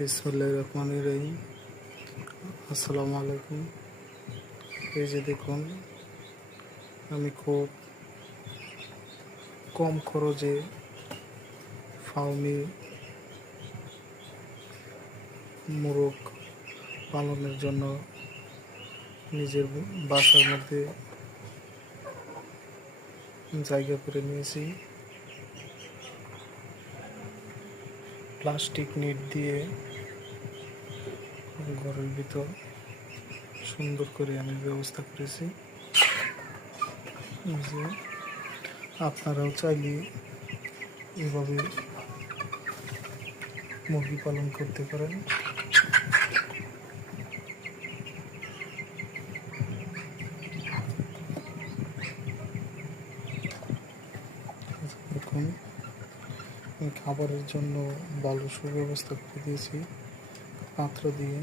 বিসমিল্লাহির রহমানির রহিম। আসসালামু আলাইকুম। এই যে দেখুন, আমি খুব কম খরচে ফার্মি মোরগ পালনের জন্য নিজের বাসার মধ্যে জায়গা করে নিয়েছি। প্লাস্টিক নেট দিয়ে ঘরের ভিতর সুন্দর করে আমি ব্যবস্থা করেছি। যে আপনারাও চাইলে এভাবে মুরগি পালন করতে পারেন। দেখুন, খাবারের জন্য ভালো সুব্যবস্থা করে দিয়েছি পাত্র দিয়ে।